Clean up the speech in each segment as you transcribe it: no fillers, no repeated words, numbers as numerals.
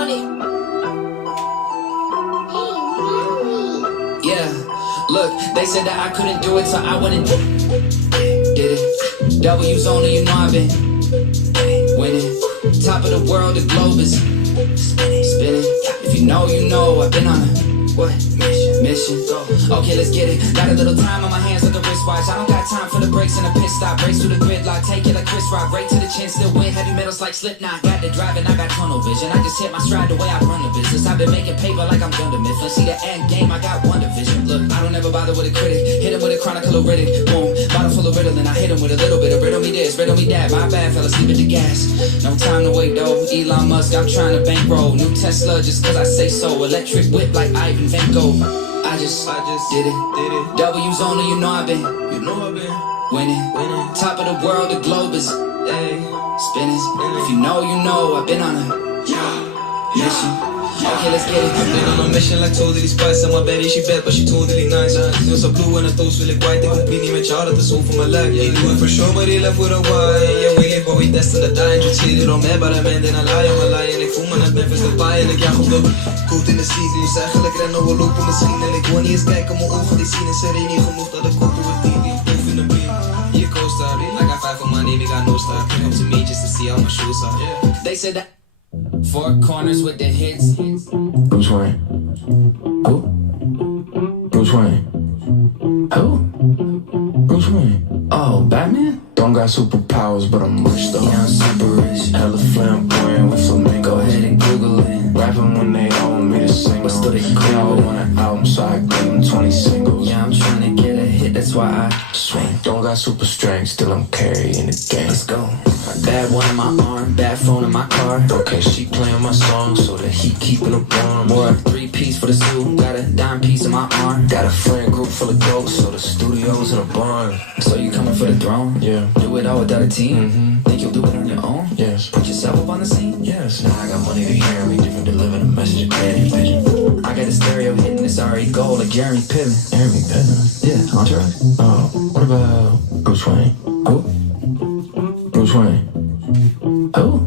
Yeah, look, they said that I couldn't do it, so I went and did it. W's only, you know I've been winning. Top of the world, the globe is spinning. If you know, I've been on a what? Mission. Okay, let's get it. Got a little time on my hands like a wristwatch. I don't got time for the brakes and a pit stop. Race through the gridlock, take it like Chris Rock. Right to the chin, still win. Heavy metals like Slipknot. Got the driving, I got tunnel vision. I just hit my stride the way I run the business. I've been making paper like I'm Dunder Mifflin. See the end game, I got one division. Look, I don't ever bother with a critic. Hit him with a chronicle of Riddick. Boom, bottle full of Ritalin. I hit him with a little bit of riddle me this, riddle me that. My bad, fell asleep at the gas. No time to wait though. Elon Musk, I'm trying to bankroll. New Tesla just cause I say so. Electric whip like Ivan Van Gogh. I just did it. W's only, you know I've been winning. Top of the world, the globe is spinning. If you know, I've been on a mission. Okay, let's get it. Been on a mission like totally spice. En mijn baby, she bad, but she totally nice. Ze is zo blue en het toast wil ik white. Ik compie niet met jou, dat is hoe voor mijn lijk. Ik doe it for sure, but he left with a why. Yeah, we live, but we destined to die. Je cheated on me, but I meant in a lie, I'm a lie. En ik voel me net Memphis Depay en ik jaag op de coat in de season. Dus eigenlijk rennen we lopen misschien. En ik wil niet eens kijken, mijn ogen die zien. Is er niet genoeg dat ik koop op het TV. Proof in the beat. Hier co-star. I got 5 on my name, we got no star. Come to me just to see how my shoes are. Yeah. They said that four corners with the hits. Bruce Wayne. Who? Bruce Wayne. Who? Bruce Wayne. Oh, Batman? Don't got superpowers, but I'm rich though. Yeah, I'm super rich. Hella flamboyant with flamingos. Go ahead and Google it. Rapping when they all want me to sing. But still they They all want an album, so I give them 20 singles. Yeah, I'm trying to get a hit, that's why I swing. Don't got super strength, still I'm carrying the game. Let's go. Bad one in my arm, bad phone in my car. Okay, she playing my song so that he keeping it warm. More 3-piece for the suit, got a dime piece in my arm. Got a friend group full of ghosts, so the studio's in a barn. So you coming for the throne? Yeah. Do it all without a team? Think you'll do it on your own? Yes. Put yourself up on the scene? Yes. Now I got money to hear me, different deliver the message, Danny Pigeon. I got a stereo hitting, it's already gold like Jeremy Piven. Jeremy Piven? Yeah, Entourage. Oh, what about Bruce Wayne? Who? Bruce Wayne. Who?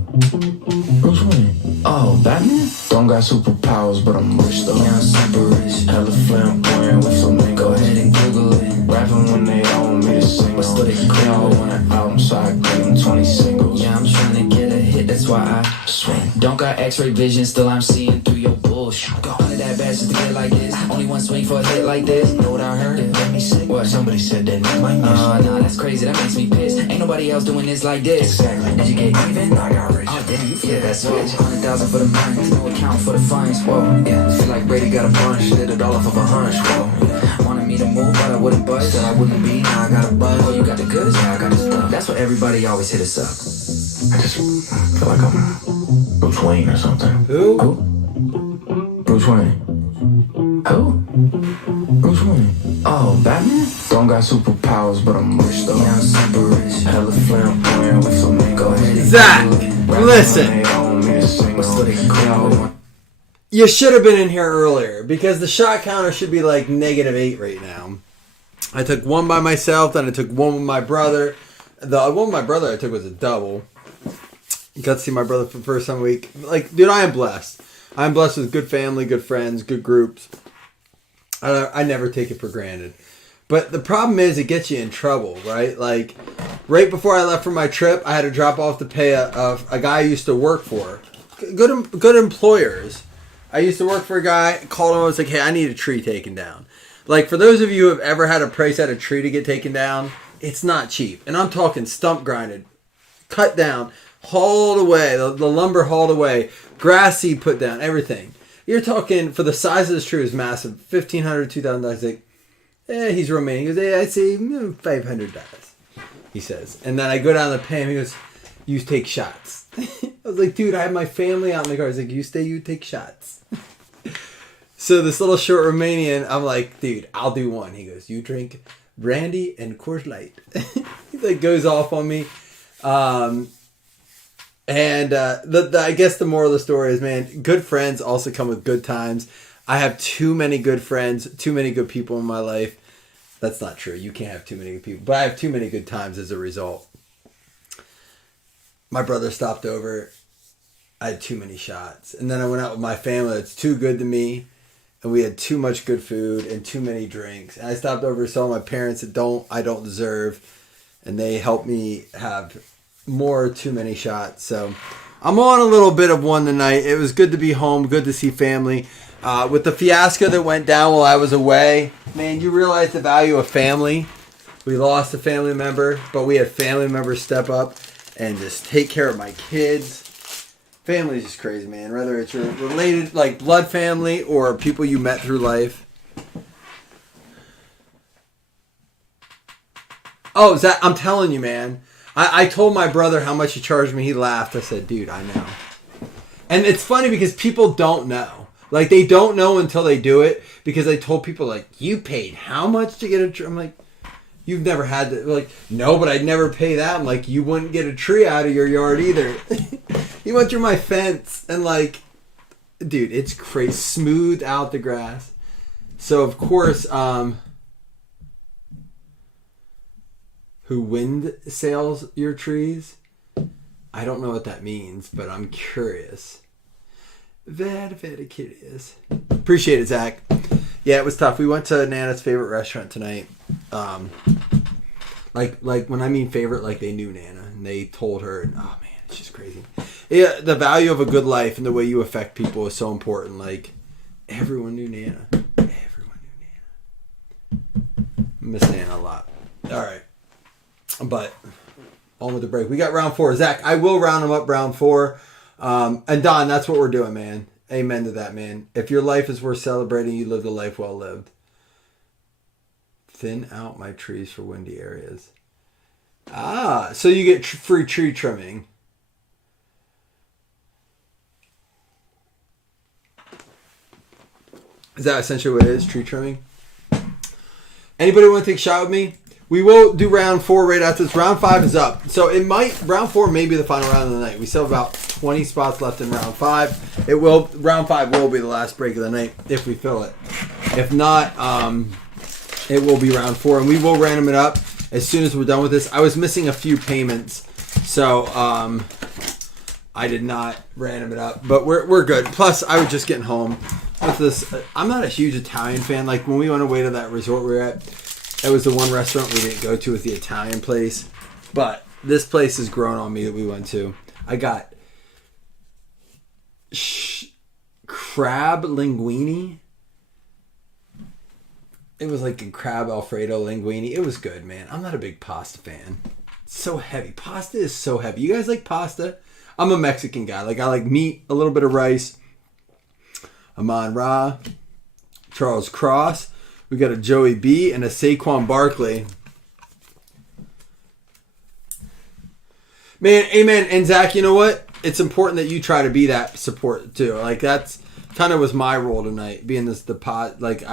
Bruce Wayne. Oh, Batman? Don't got superpowers, but I'm rich though. Yeah, I'm super rich. Hella flamboyant with flamingos. Go ahead and Google it. Rapping when they all want me to sing. But still they They all want an album, so I give them 20 singles. Yeah, I'm trying to get a hit, that's why I swing. Don't got x-ray vision, still I'm seeing through your bullshit. All of that bad shit to get like this. Only one swing for a hit like this. Know what I heard? It made me sick. What? Somebody said that Nick might miss. Nah, that's crazy, that makes me pissed. Ain't nobody else doing this like this. Exactly. Did you get even? I got rich. Oh damn, you feel that switch. 100,000 for the mines, no account for the fines. Whoa, yeah. Feel like Brady got a bunch, did it all off of a hunch. Whoa. Wanted me to move, but I wouldn't budge. Said I wouldn't be, now I got a buzz. Oh, you got the goods? Yeah, I got the stuff. That's what everybody always hit us up. I just feel like I'm Bruce Wayne or something. Who? Bruce Wayne. Who? Bruce Wayne. Oh, Batman? Don't got superpowers, but I'm rich though. Yeah, I'm super rich. Hella flamboyant with flamingos. Go ahead and Zach, listen. They all want me to sing. But still they They all want You should have been in here earlier because the shot counter should be like -8 right now. I took one by myself, then I took one with my brother. The one with my brother I took was a double. Got to see my brother for the first time a week. Like, dude, I am blessed. I'm blessed with good family, good friends, good groups. I never take it for granted. But the problem is it gets you in trouble, right? Like, right before I left for my trip, I had to drop off to pay a guy I used to work for. Good employers. I used to work for a guy, called him, I was like, hey, I need a tree taken down. Like, for those of you who have ever had to price out a tree to get taken down, it's not cheap. And I'm talking stump grinded, cut down, hauled away, the lumber hauled away, grass seed put down, everything. You're talking, for the size of this tree, it was massive, $1,500, $2,000. I was like, he's Romanian. He goes, hey, I'd say $500, he says. And then I go down to pay him, he goes, you take shots. I was like, dude, I have my family out in the car. He's like, you stay, you take shots. So this little short Romanian, I'm like, dude, I'll do one. He goes, you drink brandy and Coors Light. He like goes off on me. I guess the moral of the story is, man, good friends also come with good times. I have too many good friends, too many good people in my life. That's not true. You can't have too many good people. But I have too many good times as a result. My brother stopped over. I had too many shots. And then I went out with my family that's too good to me. And we had too much good food and too many drinks. And I stopped over to some of my parents that I don't deserve. And they helped me have too many shots. So I'm on a little bit of one tonight. It was good to be home, good to see family. With the fiasco that went down while I was away, man, you realize the value of family. We lost a family member, but we had family members step up and just take care of my kids. Family is just crazy, man. Whether it's your related, like blood family, or people you met through life. Oh, Zach, I'm telling you, man. I told my brother how much he charged me. He laughed. I said, dude, I know. And it's funny because people don't know. Like, they don't know until they do it. Because I told people, like, you paid how much to get a tree? I'm like, you've never had to. Like, no, but I'd never pay that. I'm like, you wouldn't get a tree out of your yard either. He went through my fence and, like, dude, it's crazy. Smoothed out the grass. So, of course, who wind sails your trees? I don't know what that means, but I'm curious. Very curious. Appreciate it, Zach. Yeah, it was tough. We went to Nana's favorite restaurant tonight. Like when I mean favorite, like they knew Nana and they told her. And, oh man, it's just crazy. Yeah, the value of a good life and the way you affect people is so important. Like everyone knew Nana. Everyone knew Nana. I miss Nana a lot. All right, but on with the break. We got round 4. Zach, I will round them up round 4. And Don, that's what we're doing, man. Amen to that, man. If your life is worth celebrating, you lived a life well lived. Thin out my trees for windy areas. So you get free tree trimming. Is that essentially what it is? Tree trimming? Anybody want to take a shot with me? We will do round 4 right after this. Round 5 is up. So round 4 may be the final round of the night. We still have about 20 spots left in round 5. Round 5 will be the last break of the night if we fill it. If not, it will be round 4, and we will random it up as soon as we're done with this. I was missing a few payments, so I did not random it up, but we're good. Plus, I was just getting home with this. I'm not a huge Italian fan. Like when we went away to that resort we were at, it was the one restaurant we didn't go to with the Italian place, but this place has grown on me that we went to. I got crab linguine. It was like a crab Alfredo linguine. It was good, man. I'm not a big pasta fan. It's so heavy. Pasta is so heavy. You guys like pasta? I'm a Mexican guy. Like I like meat, a little bit of rice. Amon Ra, Charles Cross. We got a Joey B and a Saquon Barkley. Man, amen. And Zach, you know what? It's important that you try to be that support too. Like that's kind of was my role tonight, being the pot. Like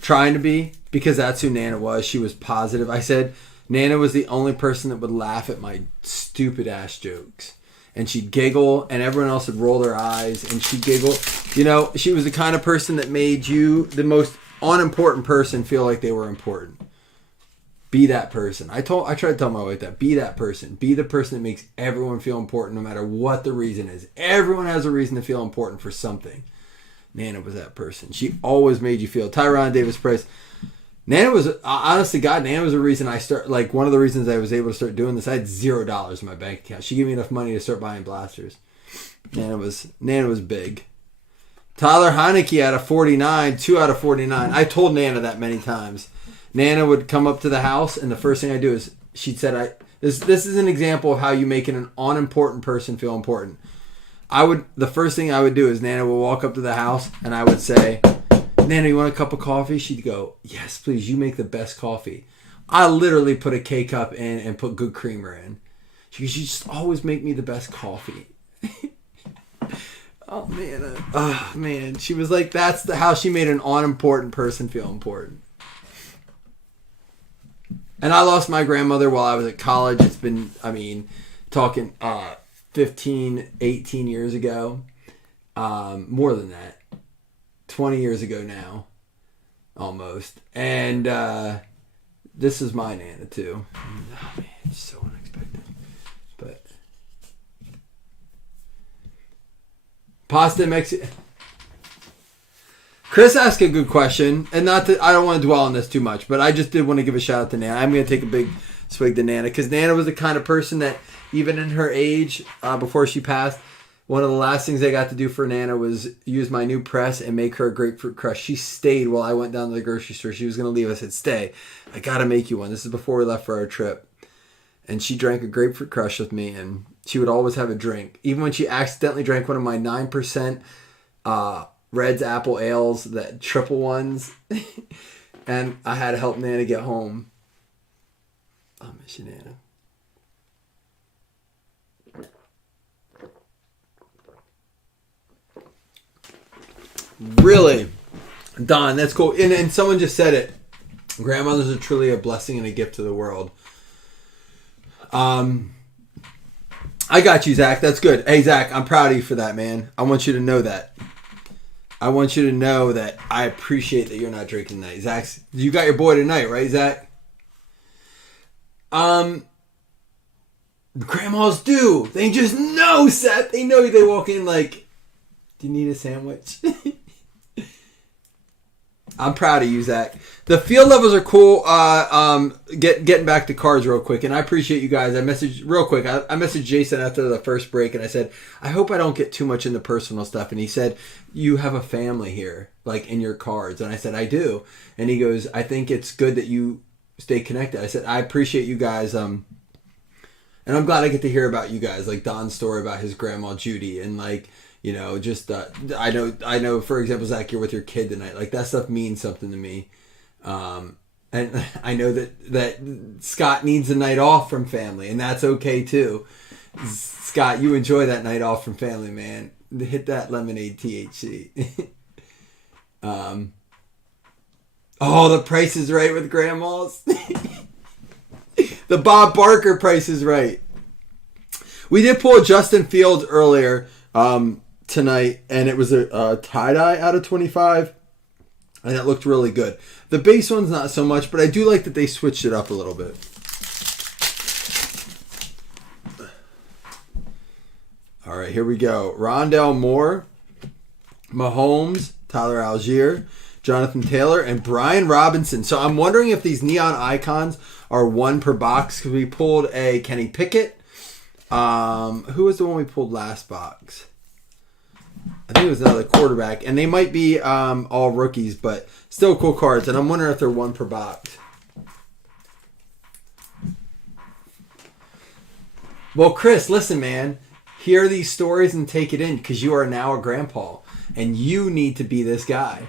trying to be, because that's who Nana was. She was positive. I said Nana was the only person that would laugh at my stupid ass jokes. And she'd giggle, and everyone else would roll their eyes, and she'd giggle. You know, she was the kind of person that made you, the most unimportant person, feel like they were important. Be that person. I tried to tell my wife that. Be that person. Be the person that makes everyone feel important, no matter what the reason is. Everyone has a reason to feel important for something. Nana was that person. She always made you feel. Tyron Davis Price. Nana was, honestly, God, Nana was the reason one of the reasons I was able to start doing this. I had $0 in my bank account. She gave me enough money to start buying blasters. Nana was big. Tyler Heineke had a 49, 2 out of 49. I told Nana that many times. Nana would come up to the house, and the first thing I do is, she'd said, this is an example of how you make an unimportant person feel important. The first thing I would do is Nana would walk up to the house, and I would say, Nana, you want a cup of coffee? She'd go, yes, please. You make the best coffee. I literally put a K-cup in and put good creamer in. She goes, you just always make me the best coffee. Oh, man. She was like, that's how she made an unimportant person feel important. And I lost my grandmother while I was at college. It's been, talking 15, 18 years ago. More than that. 20 years ago now, almost. And this is my Nana too. Oh man, it's so unexpected. But Pasta Mexican. Chris asked a good question, and not that I don't want to dwell on this too much, but I just did want to give a shout out to Nana. I'm going to take a big swig to Nana because Nana was the kind of person that, even in her age, before she passed, one of the last things I got to do for Nana was use my new press and make her a grapefruit crush. She stayed while I went down to the grocery store. She was going to leave. I said, "Stay. I got to make you one." This is before we left for our trip. And she drank a grapefruit crush with me, and she would always have a drink. Even when she accidentally drank one of my 9% Red's Apple Ales, that triple ones, and I had to help Nana get home. I miss you, Nana. Really? Don, that's cool. And someone just said it. Grandmothers are truly a blessing and a gift to the world. I got you, Zach. That's good. Hey, Zach, I'm proud of you for that, man. I want you to know that. I want you to know that I appreciate that you're not drinking tonight. Zach, you got your boy tonight, right, Zach? Grandmas do. They just know, Seth. They know. They walk in like, "Do you need a sandwich?" I'm proud of you, Zach. The field levels are cool. Getting back to cards real quick, and I appreciate you guys. I messaged Jason after the first break, and I said, "I hope I don't get too much into personal stuff." And he said, "You have a family here, like in your cards." And I said, "I do." And he goes, "I think it's good that you stay connected." I said, "I appreciate you guys." And I'm glad I get to hear about you guys, like Don's story about his grandma Judy, and like, you know, just I know. For example, Zach, you're with your kid tonight. Like that stuff means something to me. And I know that Scott needs a night off from family, and that's okay too. Scott, you enjoy that night off from family, man. Hit that lemonade THC. The Price is Right with grandmas. The Bob Barker Price is Right. We did pull a Justin Fields earlier tonight, and it was a tie-dye out of 25, and it looked really good. The base one's not so much, but I do like that they switched it up a little bit. All right, here we go. Rondale Moore, Mahomes, Tyler Algier, Jonathan Taylor, and Brian Robinson. So I'm wondering if these neon icons are one per box, because we pulled a Kenny Pickett. Who was the one we pulled last box? I think it was another quarterback, and they might be all rookies, but still cool cards. And I'm wondering if they're one per box. Well, Chris, listen, man. Hear these stories and take it in, because you are now a grandpa, and you need to be this guy.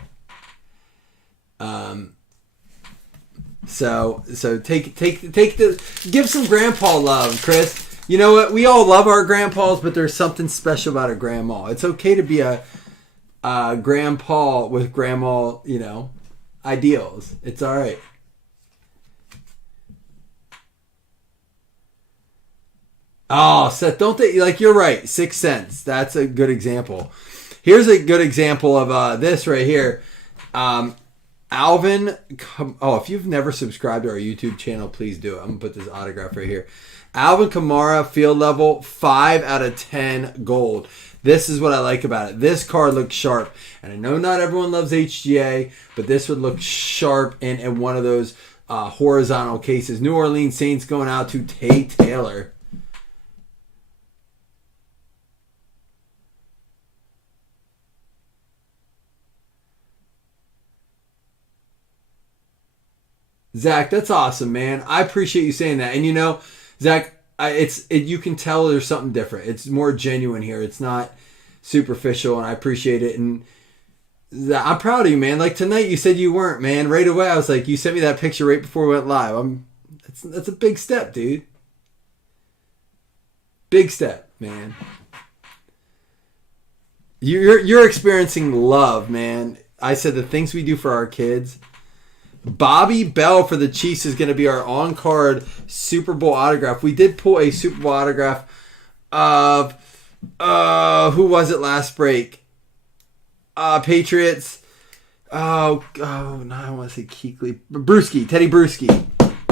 So give some grandpa love, Chris. You know what? We all love our grandpas, but there's something special about a grandma. It's okay to be a grandpa with grandma, ideals. It's all right. Oh, Seth, don't they? Like, you're right. 6 cents. That's a good example. Here's a good example of this right here. Alvin. If you've never subscribed to our YouTube channel, please do it. I'm going to put this autograph right here. Alvin Kamara, field level, 5 out of 10 gold. This is what I like about it. This card looks sharp. And I know not everyone loves HGA, but this would look sharp in one of those horizontal cases. New Orleans Saints going out to Tay Taylor. Zach, that's awesome, man. I appreciate you saying that. And Zach, you can tell there's something different. It's more genuine here. It's not superficial, and I appreciate it. And I'm proud of you, man. Like tonight, you said you weren't, man. Right away, I was like, you sent me that picture right before we went live. That's a big step, dude. Big step, man. You're experiencing love, man. I said the things we do for our kids. Bobby Bell for the Chiefs is going to be our on-card Super Bowl autograph. We did pull a Super Bowl autograph of, who was it last break? Patriots. No, I want to say Kuechly. Bruschi, Teddy Bruschi.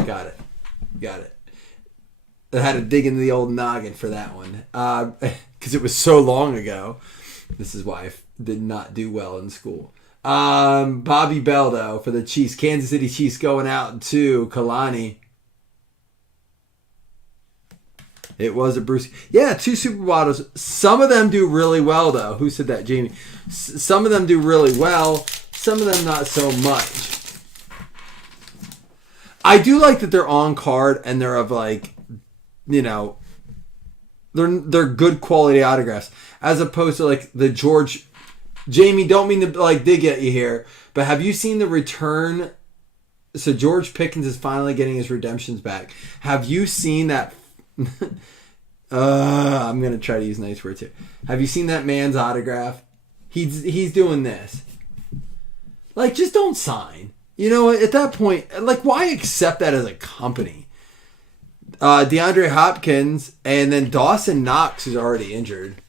Got it. I had to dig into the old noggin for that one because it was so long ago. This is why I did not do well in school. Bobby Bell, though, for the Chiefs. Kansas City Chiefs going out to Kalani. It was a Bruce. Yeah, 2 Super Bowl autos. Some of them do really well, though. Who said that, Jamie? Some of them do really well. Some of them not so much. I do like that they're on card and they're of like, you know, they're good quality autographs as opposed to like the George. Jamie, don't mean to like dig at you here, but have you seen the return? So George Pickens is finally getting his redemptions back. Have you seen that? I'm gonna try to use nice words here. Have you seen that man's autograph? He's doing this. Like, just don't sign. You know, at that point, like, why accept that as a company? DeAndre Hopkins and then Dawson Knox, who's already injured.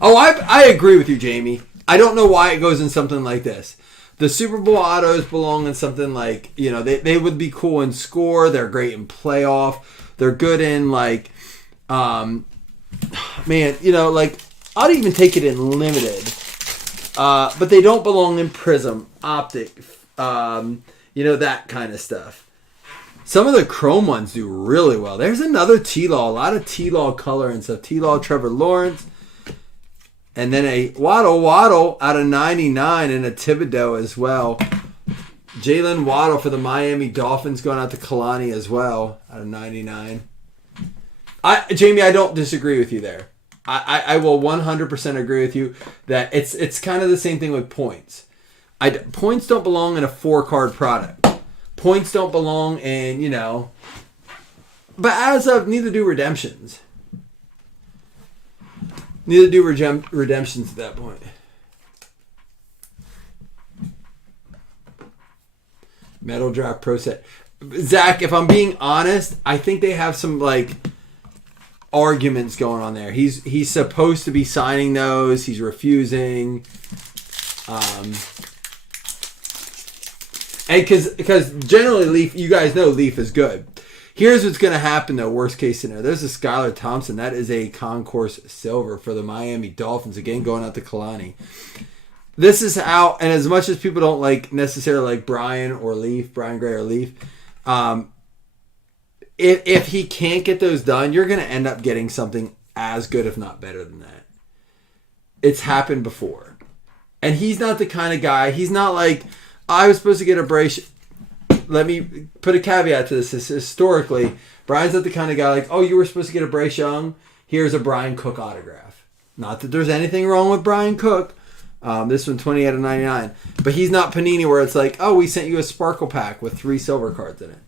Oh, I agree with you, Jamie. I don't know why it goes in something like this. The Super Bowl autos belong in something like, you know, they would be cool in score. They're great in playoff. They're good in, like, man, you know, like, I'd even take it in limited. But they don't belong in Prism, Optic, you know, that kind of stuff. Some of the chrome ones do really well. There's another T-Law, a lot of T-Law color and stuff. T-Law, Trevor Lawrence. And then a Waddle out of 99 and a Thibodeau as well. Jalen Waddle for the Miami Dolphins going out to Kalani as well out of 99. Jamie, I don't disagree with you there. I will 100% agree with you that it's kind of the same thing with points. Points don't belong in a 4-card product. Points don't belong in, you know. But as of, neither do redemptions. Neither do redemptions at that point. Metal Draft Pro Set. Zach, if I'm being honest, I think they have some, like, arguments going on there. He's supposed to be signing those. He's refusing. And because generally Leaf, you guys know Leaf is good. Here's what's going to happen, though, worst case scenario. There's a Skylar Thompson. That is a Concourse Silver for the Miami Dolphins. Again, going out to Kalani. This is how, and as much as people don't like necessarily like Brian Gray or Leaf, if he can't get those done, you're going to end up getting something as good, if not better than that. It's happened before. And he's not the kind of guy, he's not like, I was supposed to get a brace. Let me put a caveat to this. Historically, Brian's not the kind of guy like, oh, you were supposed to get a Bryce Young. Here's a Brian Cook autograph. Not that there's anything wrong with Brian Cook. This one, 20 out of 99. But he's not Panini where it's like, oh, we sent you a sparkle pack with 3 silver cards in it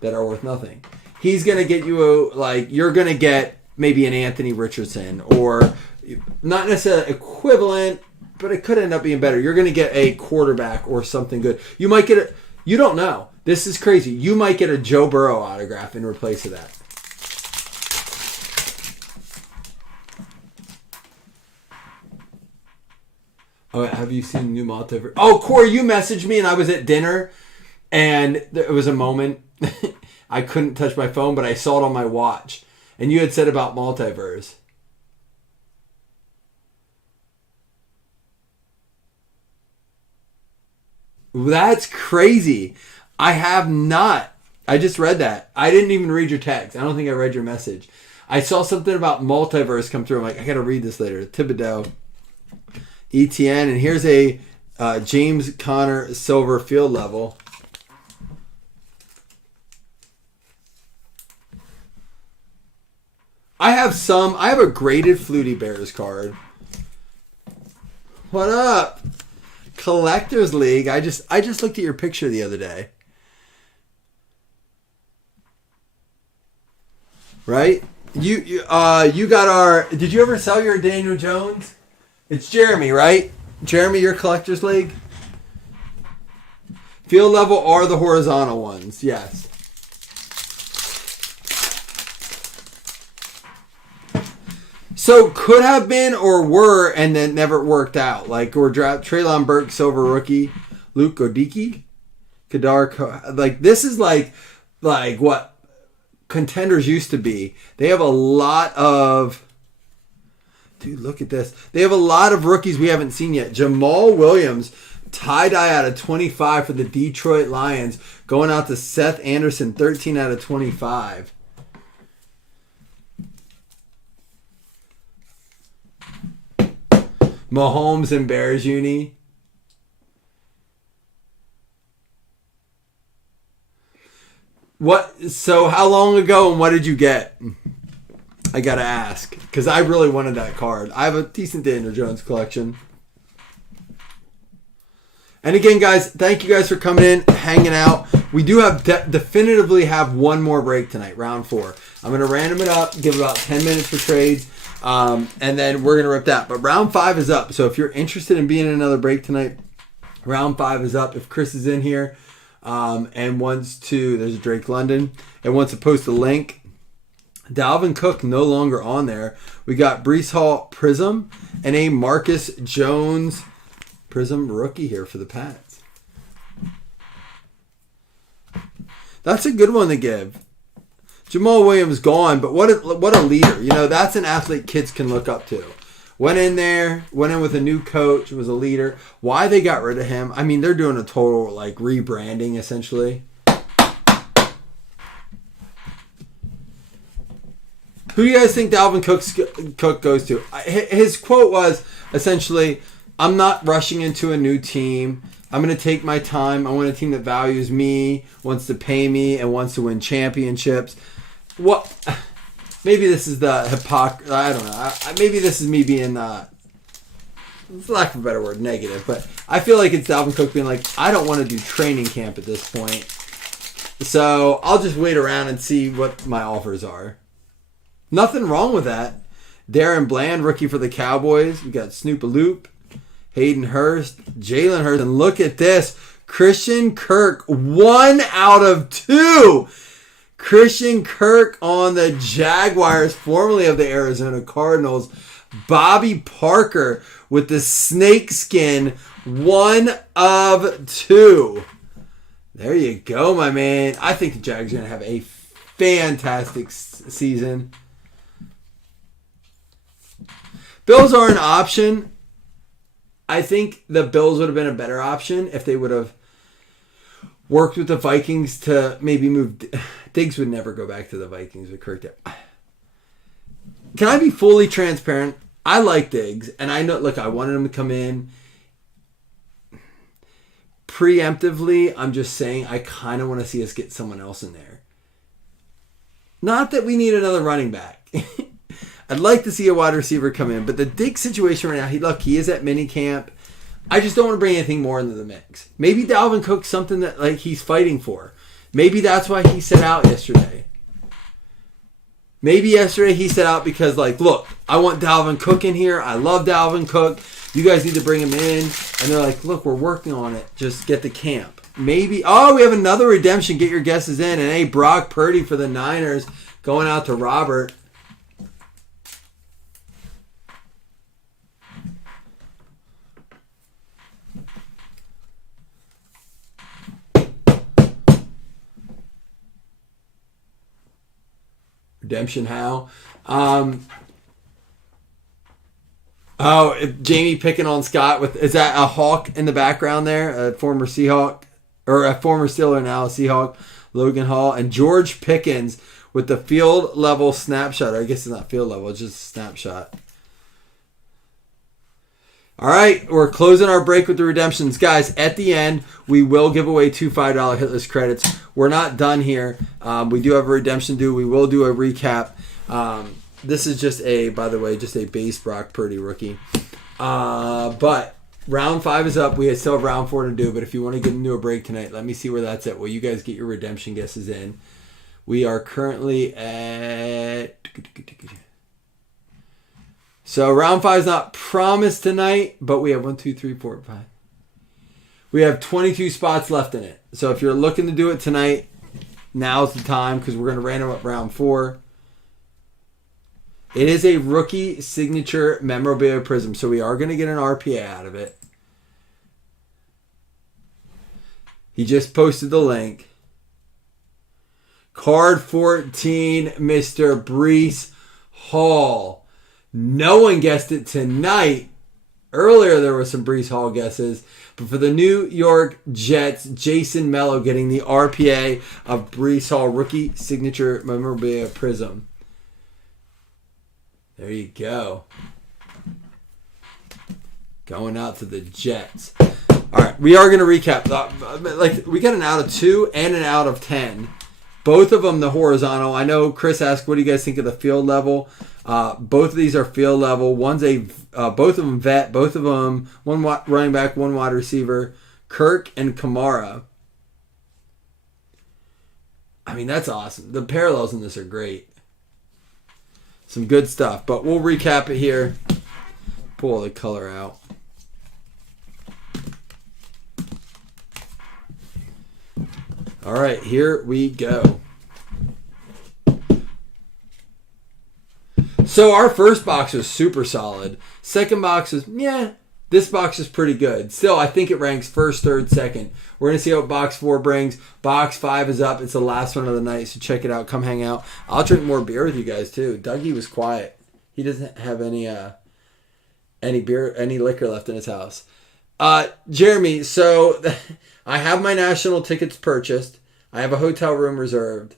that are worth nothing. He's going to get you, you're going to get maybe an Anthony Richardson or not necessarily equivalent, but it could end up being better. You're going to get a quarterback or something good. You might get you don't know. This is crazy. You might get a Joe Burrow autograph in replace of that. Oh, have you seen New Multiverse? Oh, Corey, you messaged me and I was at dinner and there was a moment I couldn't touch my phone, but I saw it on my watch. And you had said about Multiverse. That's crazy. I have not. I just read that. I didn't even read your text. I don't think I read your message. I saw something about Multiverse come through. I'm like, I got to read this later. Thibodeau, ETN, and here's a James Conner silver field level. I have a graded Flutie Bears card. What up? Collectors League. I just looked at your picture the other day. Right? You got our. Did you ever sell your Daniel Jones? It's Jeremy, right? Jeremy, your Collectors League. Field level are the horizontal ones. Yes. So could have been or were and then never worked out. Like or draft Treylon Burke silver rookie, Luke Godicki, Kadar. Like this is like what contenders used to be. They have a lot of... Dude, look at this. They have a lot of rookies we haven't seen yet. Jamal Williams, tie-dye out of 25 for the Detroit Lions. Going out to Seth Anderson, 13 out of 25. Mahomes and Bears uni. What? So how long ago and what did you get? I gotta ask because I really wanted that card. I have a decent Daniel Jones collection. And again, guys, thank you guys for coming in, hanging out. We do have definitively have one more break tonight, round 4. I'm gonna random it up, give about 10 minutes for trades, and then we're gonna rip that. But round 5 is up. So if you're interested in being in another break tonight, round 5 is up. If Chris is in here and wants to, there's a Drake London, and wants to post a link. Dalvin Cook no longer on there. We got Breece Hall Prism and a Marcus Jones Prism rookie here for the Pats. That's a good one to give. Jamal Williams gone, but what a leader. You know, that's an athlete kids can look up to. Went in there, went in with a new coach, was a leader. Why they got rid of him? I mean, they're doing a total like rebranding essentially. Who do you guys think Dalvin Cook goes to? His quote was essentially, I'm not rushing into a new team. I'm going to take my time. I want a team that values me, wants to pay me, and wants to win championships. What? Maybe this is the hypocrisy. I don't know. Maybe this is me being, for lack of a better word, negative. But I feel like it's Dalvin Cook being like, I don't want to do training camp at this point. So I'll just wait around and see what my offers are. Nothing wrong with that. Darren Bland, rookie for the Cowboys. We got Snoop Loop, Hayden Hurst, Jalen Hurst. And look at this. Christian Kirk, 1 out of 2. Christian Kirk on the Jaguars, formerly of the Arizona Cardinals. Bobby Parker with the snakeskin, 1 of 2. There you go, my man. I think the Jags are going to have a fantastic season. Bills are an option. I think the Bills would have been a better option if they would have worked with the Vikings to maybe move. Diggs would never go back to the Vikings with Kirk there. Can I be fully transparent? I like Diggs, and I know. Look, I wanted him to come in preemptively. I'm just saying I kind of want to see us get someone else in there. Not that we need another running back. I'd like to see a wide receiver come in, but the Diggs situation right now, he is at minicamp. I just don't want to bring anything more into the mix. Maybe Dalvin Cook's something that like he's fighting for. Maybe that's why he set out yesterday. Maybe yesterday he set out because like, look, I want Dalvin Cook in here. I love Dalvin Cook. You guys need to bring him in. And they're like, look, we're working on it. Just get the camp. Maybe, we have another redemption. Get your guesses in. And hey, Brock Purdy for the Niners going out to Robert. Redemption how? Jamie picking on Scott with, is that a Hawk in the background there? A former Seahawk or a former Steeler, now a Seahawk, Logan Hall, and George Pickens with the field level snapshot. Or I guess it's not field level, it's just a snapshot. All right, we're closing our break with the redemptions. Guys, at the end, we will give away 2 $5 hitless credits. We're not done here. We do have a redemption due. We will do a recap. This is just by the way, just a base Brock Purdy rookie. But round 5 is up. We still have round 4 to do. But if you want to get into a break tonight, let me see where that's at. Well, you guys get your redemption guesses in. We are currently at... So round 5 is not promised tonight, but we have 1, 2, 3, 4, 5. We have 22 spots left in it. So if you're looking to do it tonight, now's the time because we're going to random up round 4. It is a rookie signature memorabilia prism, so we are going to get an RPA out of it. He just posted the link. Card 14, Mr. Brees Hall. No one guessed it tonight. Earlier, there were some Brees Hall guesses. But for the New York Jets, Jason Mello getting the RPA of Brees Hall rookie signature memorabilia prism. There you go. Going out to the Jets. All right, we are going to recap. Like, we got an out of 2 and an out of 10. Both of them the horizontal. I know Chris asked, what do you guys think of the field level? Both of these are field level. Both of them vet. Both of them, one running back, one wide receiver. Kirk and Kamara. I mean, that's awesome. The parallels in this are great. Some good stuff. But we'll recap it here. Pull the color out. All right, here we go. So our first box was super solid. Second box was, this box is pretty good. Still, I think it ranks first, third, second. We're going to see what box 4 brings. Box 5 is up. It's the last one of the night, so check it out. Come hang out. I'll drink more beer with you guys, too. Dougie was quiet. He doesn't have any beer, any liquor left in his house. Jeremy, so I have my national tickets purchased. I have a hotel room reserved.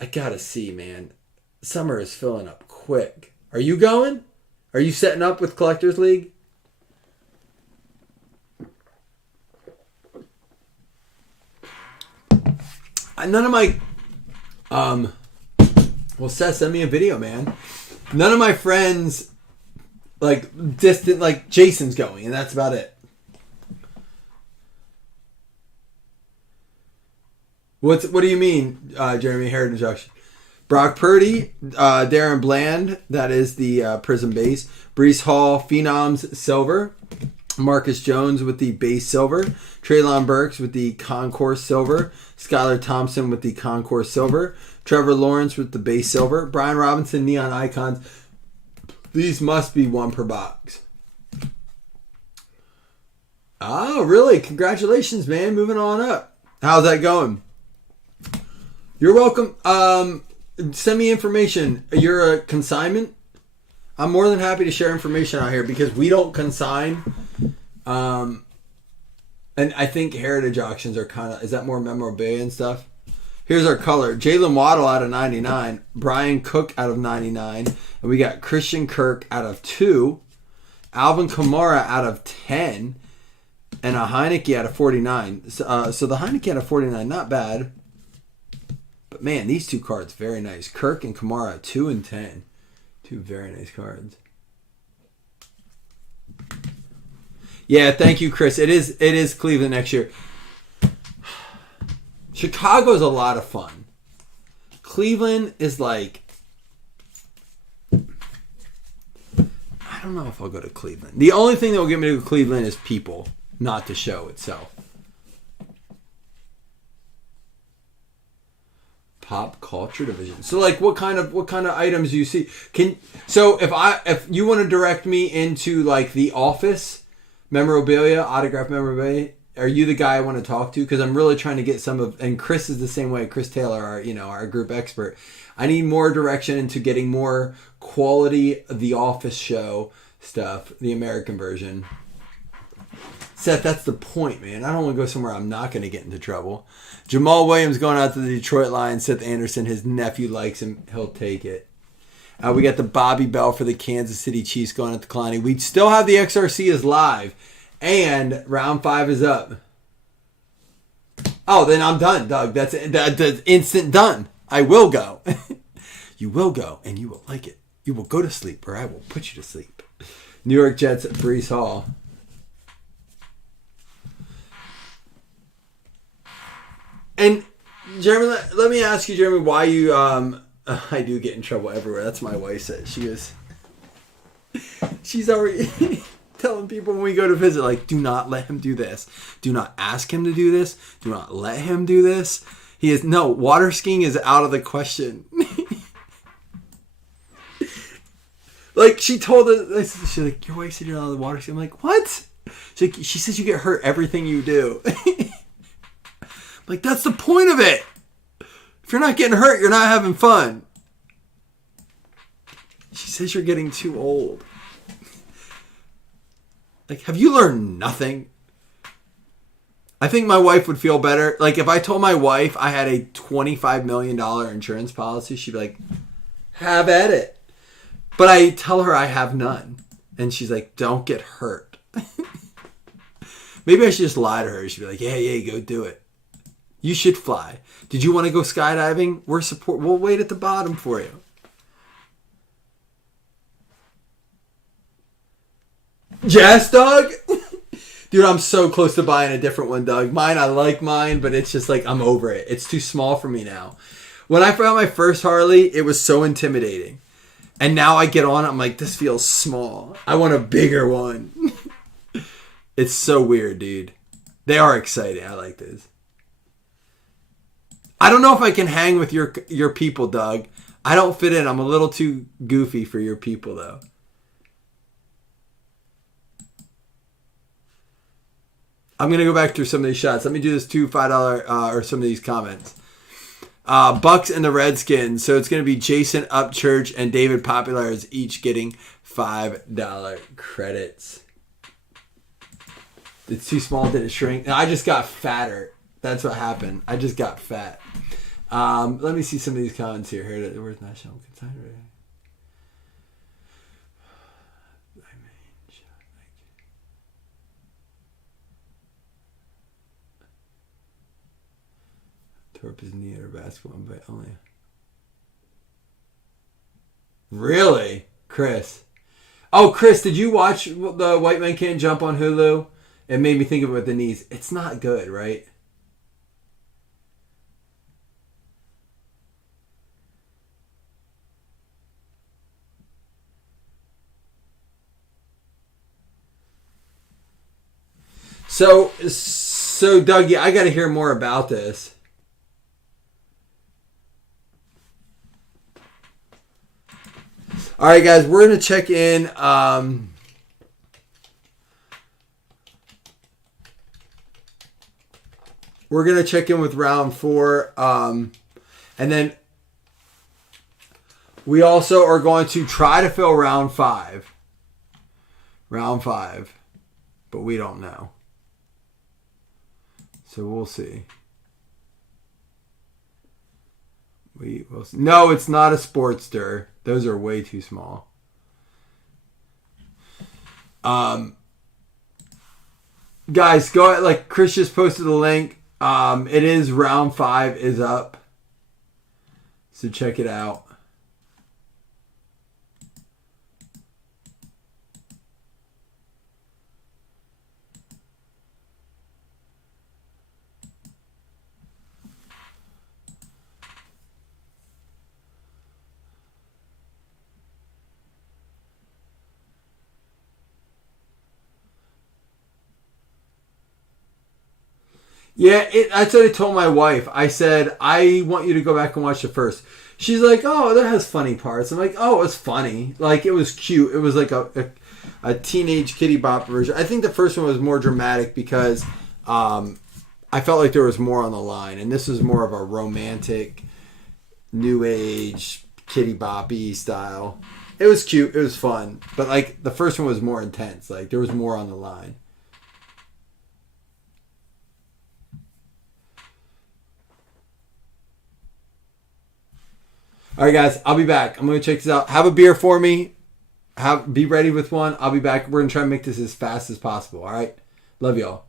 I gotta see, man. Summer is filling up quick. Are you going? Are you setting up with Collectors League? None of my... Well, Seth, send me a video, man. None of my friends... Like, distant... Like, Jason's going, and that's about it. What do you mean, Jeremy? Heritage auction. Brock Purdy, Darren Bland, that is the Prism base. Brees Hall, Phenoms Silver. Marcus Jones with the base silver. Treylon Burks with the Concourse Silver. Skylar Thompson with the Concourse Silver. Trevor Lawrence with the base silver. Brian Robinson, Neon Icons. These must be 1 per box. Oh, really? Congratulations, man. Moving on up. How's that going? You're welcome. Send me information. You're a consignment? I'm more than happy to share information out here because we don't consign. And I think heritage auctions are kind of... Is that more memorabilia and stuff? Here's our color. Jalen Waddle out of 99. Brian Cook out of 99. And we got Christian Kirk out of 2. Alvin Kamara out of 10. And a Heineke out of 49. So the Heineke out of 49, not bad. But man, these 2 cards, very nice. Kirk and Kamara, 2 and 10. 2 very nice cards. Yeah, thank you, Chris. It is Cleveland next year. Chicago's a lot of fun. Cleveland is like... I don't know if I'll go to Cleveland. The only thing that will get me to Cleveland is people, not the show itself. Pop culture division. So like what kind of items do you see? If you want to direct me into like the Office memorabilia, autograph memorabilia, are you the guy I want to talk to? Because I'm really trying to get some of, and Chris is the same way. Chris Taylor, our group expert. I need more direction into getting more quality The Office show stuff, the American version. Seth, that's the point, man. I don't want to go somewhere I'm not going to get into trouble. Jamal Williams going out to the Detroit Lions. Seth Anderson, his nephew likes him. He'll take it. We got the Bobby Bell for the Kansas City Chiefs going out to Kalani. We still have the XRC is live. And round 5 is up. Oh, then I'm done, Doug. That's instant done. I will go. You will go, and you will like it. You will go to sleep, or I will put you to sleep. New York Jets, Brees Hall. And Jeremy, let me ask you, Jeremy, why you I do get in trouble everywhere. That's my wife said. She's already telling people when we go to visit, like, do not let him do this. Do not ask him to do this. Do not let him do this. Water skiing is out of the question. Like, she told us, she's like, your wife said you're not on the water skiing. I'm like, what? She says you get hurt everything you do. Like, that's the point of it. If you're not getting hurt, you're not having fun. She says you're getting too old. Like, have you learned nothing? I think my wife would feel better. Like, if I told my wife I had a $25 million insurance policy, she'd be like, have at it. But I tell her I have none. And she's like, don't get hurt. Maybe I should just lie to her. She'd be like, yeah, go do it. You should fly. Did you want to go skydiving? We'll wait at the bottom for you. Yes, Doug? Dude, I'm so close to buying a different one, Doug. I like mine, but it's just like, I'm over it. It's too small for me now. When I found my first Harley, it was so intimidating. And now I get on, I'm like, this feels small. I want a bigger one. It's so weird, dude. They are exciting. I like this. I don't know if I can hang with your people, Doug. I don't fit in. I'm a little too goofy for your people, though. I'm going to go back through some of these shots. Let me do this $2, $5, or some of these comments. Bucks and the Redskins. So it's going to be Jason Upchurch and David Popular is each getting $5 credits. It's too small. Did it shrink? No, I just got fatter. That's what happened. I just got fat. Let me see some of these comments here. Where's National Consignor? Torp is neat or basketball, but only. Really? Chris. Oh, Chris, did you watch the White Man Can't Jump on Hulu? It made me think of it with the knees. It's not good, right? So Doug, I got to hear more about this. All right, guys, we're going to check in. We're going to check in with round 4. And then we also are going to try to fill round 5. Round 5. But we don't know. So we'll see. We'll see. No, it's not a Sportster. Those are way too small. Guys, go ahead. Like Chris just posted the link. It is round 5 is up. So check it out. Yeah, that's what I told my wife. I said, I want you to go back and watch the first. She's like, oh, that has funny parts. I'm like, oh, it was funny. Like, it was cute. It was like a teenage Kitty Bop version. I think the first one was more dramatic because I felt like there was more on the line. And this was more of a romantic, new age, Kitty Boppy style. It was cute. It was fun. But, like, the first one was more intense. Like, there was more on the line. All right, guys, I'll be back. I'm going to check this out. Have a beer for me. Be ready with one. I'll be back. We're going to try and make this as fast as possible. All right? Love y'all.